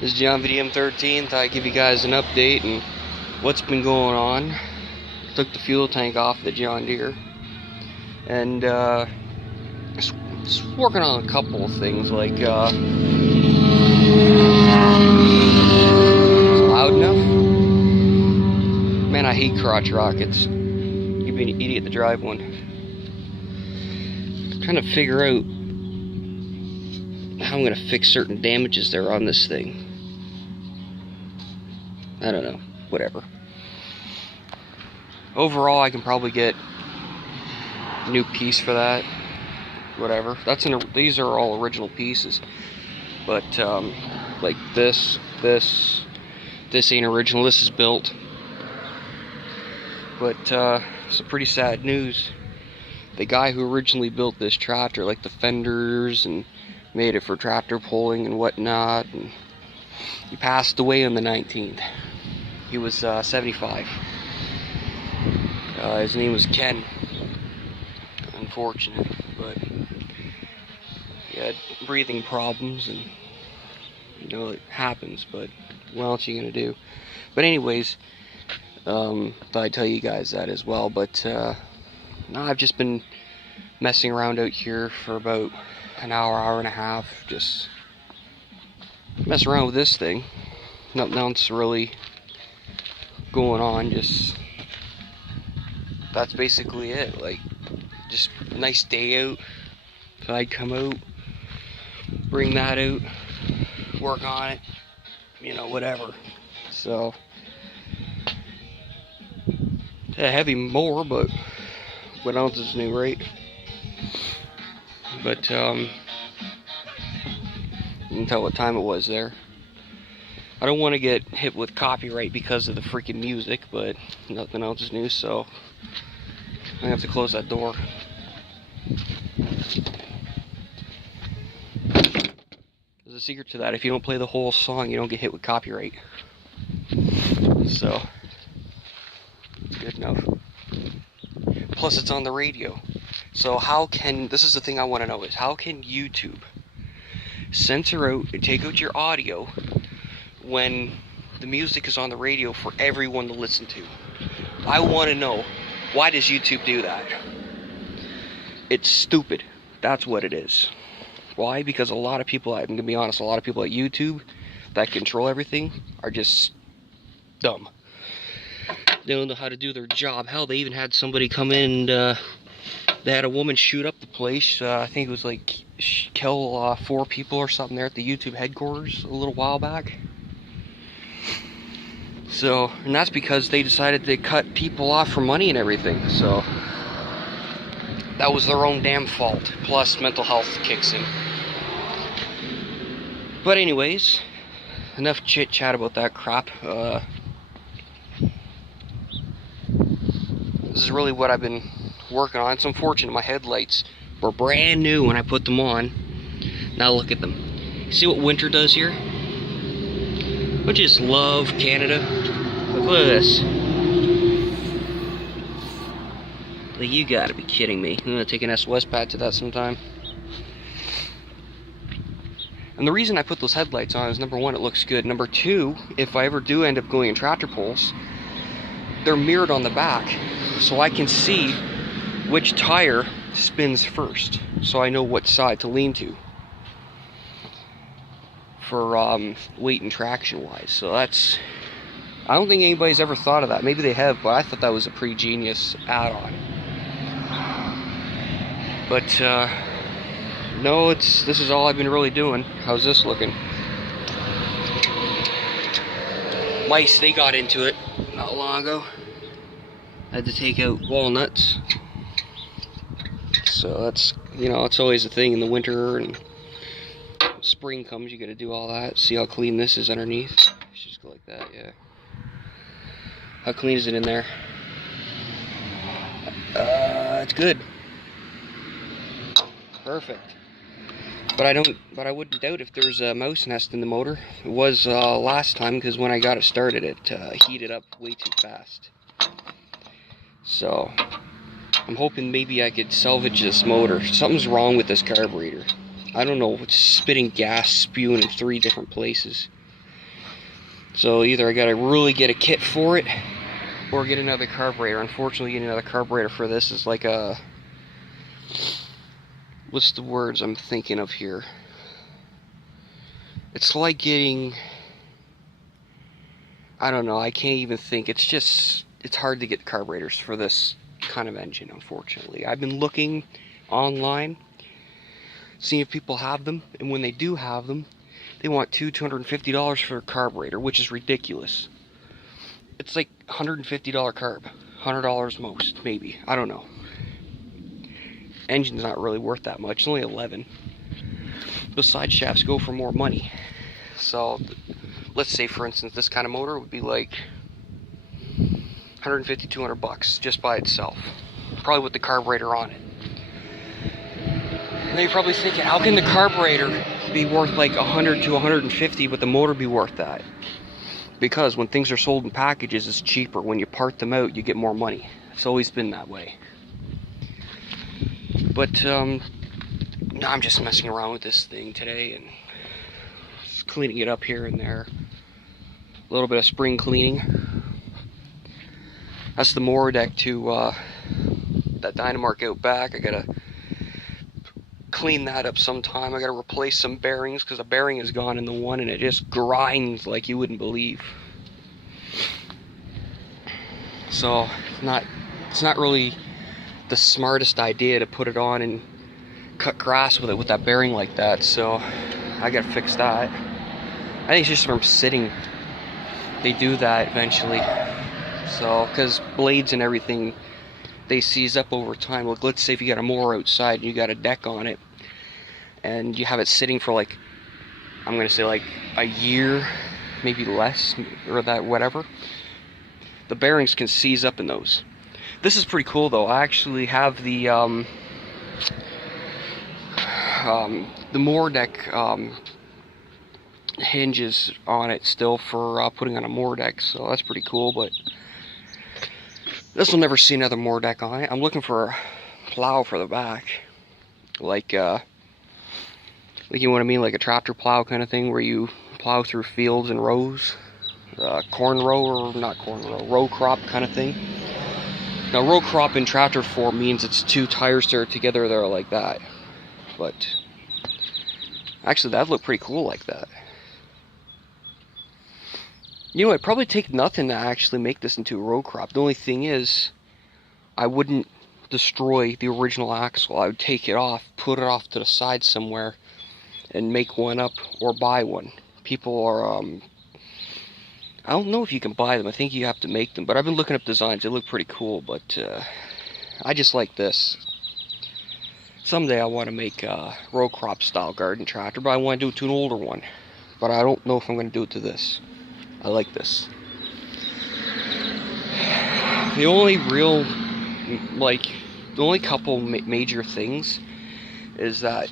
This is John VDM 13. Thought I'd give you guys an update and what's been going on. Took the fuel tank off the John Deere and just working on a couple of things like is it loud enough? Man, I hate crotch rockets. You'd be an idiot to drive one. I'm trying to figure out how I'm going to fix certain damages there on this thing. I don't know. Whatever. Overall, I can probably get a new piece for that. Whatever. These are all original pieces. But like this ain't original. This is built. But some pretty sad news. The guy who originally built this tractor, like the fenders and made it for tractor pulling and whatnot, and he passed away on the 19th. He was 75. His name was Ken. Unfortunate, but he had breathing problems, and you know it happens. But what else are you gonna do? But anyways, thought I'd tell you guys that as well. But no, I've just been messing around out here for about an hour and a half, just messing around with this thing. Nothing else really going on. Just that's basically it. Like, just a nice day out. So I'd come out, bring that out, work on it, you know, whatever. So it's a heavy mower, but what else is new, right? But you can tell what time it was there. I don't want to get hit with copyright because of the freaking music, but nothing else is new, so I have to close that door. There's a secret to that. If you don't play the whole song, you don't get hit with copyright. So, good enough. Plus, it's on the radio. So this is the thing I want to know, is how can YouTube censor out and take out your audio when the music is on the radio for everyone to listen to? I want to know, why does YouTube do that? It's stupid. That's what it is. Why? Because a lot of people, I'm going to be honest, a lot of people at YouTube that control everything are just dumb. They don't know how to do their job. Hell, they even had somebody come in and they had a woman shoot up the place. I think it was like kill 4 people or something there at the YouTube headquarters a little while back. So, and that's because they decided to cut people off for money and everything. So that was their own damn fault. Plus, mental health kicks in. But anyways, enough chit chat about that crap. This is really what I've been working on. It's unfortunate my headlights were brand new when I put them on. Now look at them. See what winter does here? I just love Canada. Look at this. Like, you gotta be kidding me. I'm gonna take an SOS pad to that sometime. And the reason I put those headlights on is, number one, it looks good. Number two, if I ever do end up going in tractor pulls, they're mirrored on the back, so I can see which tire spins first, so I know what side to lean to for weight and traction wise. So that's, I don't think anybody's ever thought of that. Maybe they have, but I thought that was a pretty genius add-on. But no, this is all I've been really doing. How's this looking? Mice, they got into it not long ago. I had to take out walnuts. So that's, you know, it's always a thing in the winter, and spring comes, you gotta do all that. See how clean this is underneath? Just go like that, yeah. How clean is it in there? It's good. Perfect. But I wouldn't doubt if there's a mouse nest in the motor. It was last time, because when I got it started, it heated up way too fast. So I'm hoping maybe I could salvage this motor. Something's wrong with this carburetor. I don't know, it's spitting gas, spewing in 3 different places. So either I gotta really get a kit for it, or get another carburetor. Unfortunately, getting another carburetor for this is like a... what's the words I'm thinking of here? It's like getting... I don't know, I can't even think. It's just... it's hard to get carburetors for this kind of engine, unfortunately. I've been looking online, seeing if people have them, and when they do have them, they want $250 for a carburetor, which is ridiculous. It's like $150 carb, $100 most, maybe. I don't know. Engine's not really worth that much. It's only 11. Those side shafts go for more money. So, let's say, for instance, this kind of motor would be like 150, 200 bucks just by itself. Probably with the carburetor on it. And you're probably thinking, how can the carburetor be worth like 100 to 150, but the motor be worth that? Because when things are sold in packages, it's cheaper. When you part them out, you get more money. It's always been that way. But I'm just messing around with this thing today and just cleaning it up here and there. A little bit of spring cleaning. That's the mower deck to that Dynamark out back. I gotta clean that up sometime. I gotta replace some bearings because a bearing is gone in the one and it just grinds like you wouldn't believe. So it's not really the smartest idea to put it on and cut grass with it with that bearing like that. So I gotta fix that. I think it's just from sitting. They do that eventually. So because blades and everything, they seize up over time. Like, let's say if you got a mower outside and you got a deck on it and you have it sitting for like, I'm gonna say like a year, maybe less, or that, whatever, the bearings can seize up in those. This is pretty cool though. I actually have the mower deck hinges on it still for putting on a mower deck, so that's pretty cool. But this will never see another mower deck on it. I'm looking for a plow for the back, like you know what I mean, like a tractor plow kind of thing, where you plow through fields and rows, corn row, or not corn row, row crop kind of thing. Now row crop in tractor form means it's two tires that are together that are like that, but actually that'd look pretty cool like that. You know, it'd probably take nothing to actually make this into a row crop. The only thing is, I wouldn't destroy the original axle. I would take it off, put it off to the side somewhere, and make one up or buy one. People are, I don't know if you can buy them. I think you have to make them. But I've been looking up designs. They look pretty cool, but I just like this. Someday I want to make a row crop style garden tractor, but I want to do it to an older one. But I don't know if I'm going to do it to this. I like this. The only real, like, the only couple major things is that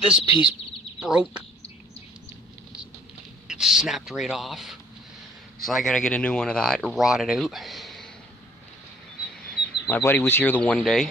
this piece broke. It snapped right off. So I gotta get a new one of that, rotted out. My buddy was here the one day,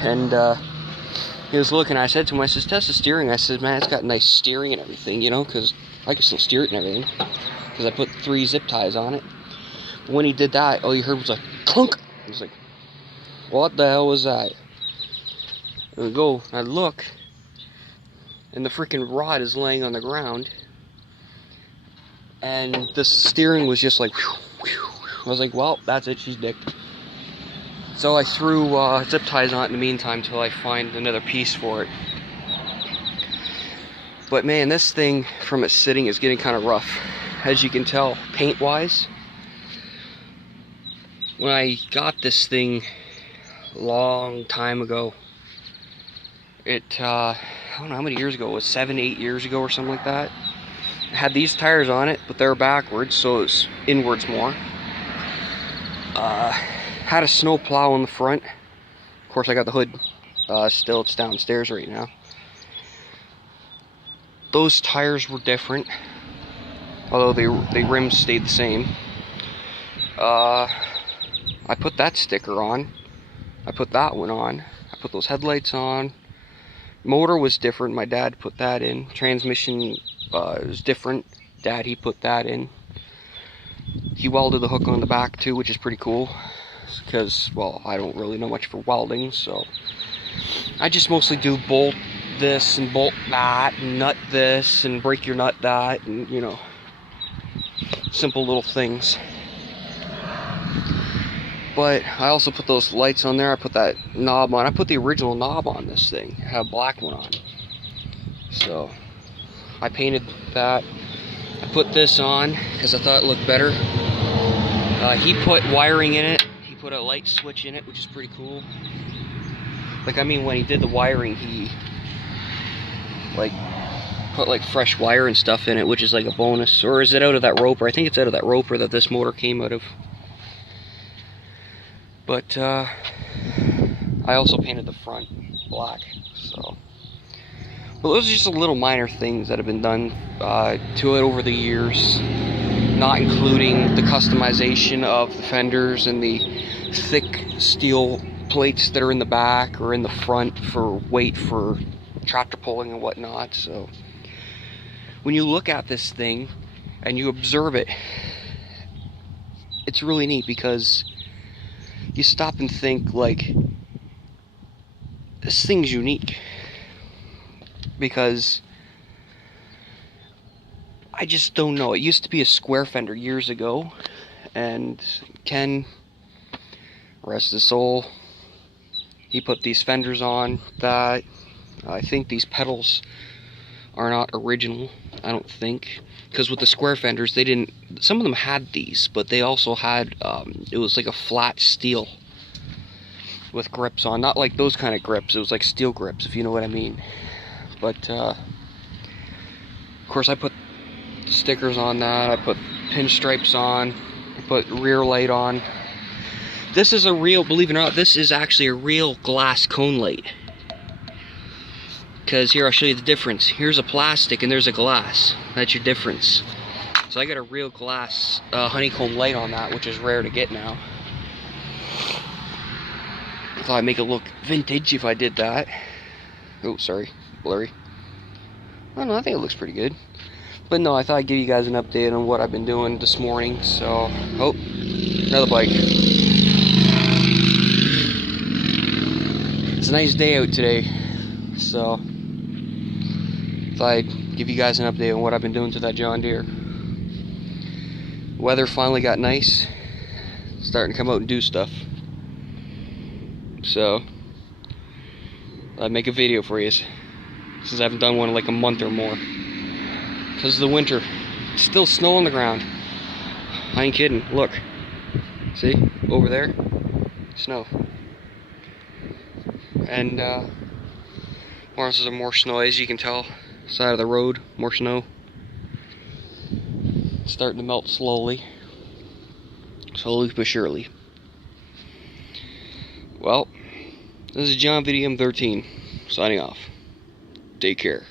and he was looking. I said to him, I said, test the steering. I said, man, it's got nice steering and everything, you know, because I can still steer it and everything, because I put 3 zip ties on it. But when he did that, all you heard was like, clunk. I was like, what the hell was that? There we go. I look, and the freaking rod is laying on the ground, and the steering was just like, whew, whew, whew. I was like, well, that's it, she's dicked. So I threw zip ties on it in the meantime till I find another piece for it. But man, this thing from its sitting is getting kind of rough, as you can tell, paint-wise. When I got this thing a long time ago, I don't know how many years ago, it was 7, 8 years ago or something like that. It had these tires on it, but they're backwards, so it's inwards more. Had a snow plow on the front. Of course, I got the hood. Still, it's downstairs right now. Those tires were different, although the rims stayed the same. I put that sticker on. I put that one on. I put those headlights on. Motor was different. My dad put that in. Transmission was different. Dad, he put that in. He welded the hook on the back too, which is pretty cool. Because, well, I don't really know much for welding, so I just mostly do bolt this and bolt that and nut this and break your nut that, and you know, simple little things. But I also put those lights on there. I put that knob on. I put the original knob on this thing. I have a black one on. So I painted that. I put this on because I thought it looked better. He put wiring in it. He put a light switch in it, which is pretty cool. Like, I mean, when he did the wiring, he like put like fresh wire and stuff in it, which is like a bonus. Or is it out of that roper? I think it's out of that roper that this motor came out of. But I also painted the front black. So, well, those are just little minor things that have been done to it over the years, not including the customization of the fenders and the thick steel plates that are in the back or in the front for weight for tractor pulling and whatnot. So when you look at this thing and you observe it, it's really neat because you stop and think, like, this thing's unique. Because I just don't know. It used to be a square fender years ago, and Ken, rest his soul, he put these fenders on that. I think these pedals are not original, I don't think. Because with the square fenders, they didn't, some of them had these, but they also had, it was like a flat steel with grips on. Not like those kind of grips, it was like steel grips, if you know what I mean. But, of course, I put stickers on that, I put pinstripes on, I put rear light on. This is a real, believe it or not, this is actually a real glass cone light. Because here, I'll show you the difference. Here's a plastic and there's a glass. That's your difference. So I got a real glass honeycomb light on that, which is rare to get now. I thought I'd make it look vintage if I did that. Oh, sorry, blurry. I don't know, I think it looks pretty good. But no, I thought I'd give you guys an update on what I've been doing this morning. So, oh, another bike. It's a nice day out today. So, thought I'd give you guys an update on what I've been doing to that John Deere. Weather finally got nice. Starting to come out and do stuff. So, I'd make a video for you, since I haven't done one in like a month or more. Because of the winter. It's still snow on the ground. I ain't kidding. Look. See? Over there? Snow. And, there's more snow, as you can tell. Side of the road, more snow. It's starting to melt slowly. Slowly but surely. Well, this is John VDM13, signing off. Take care.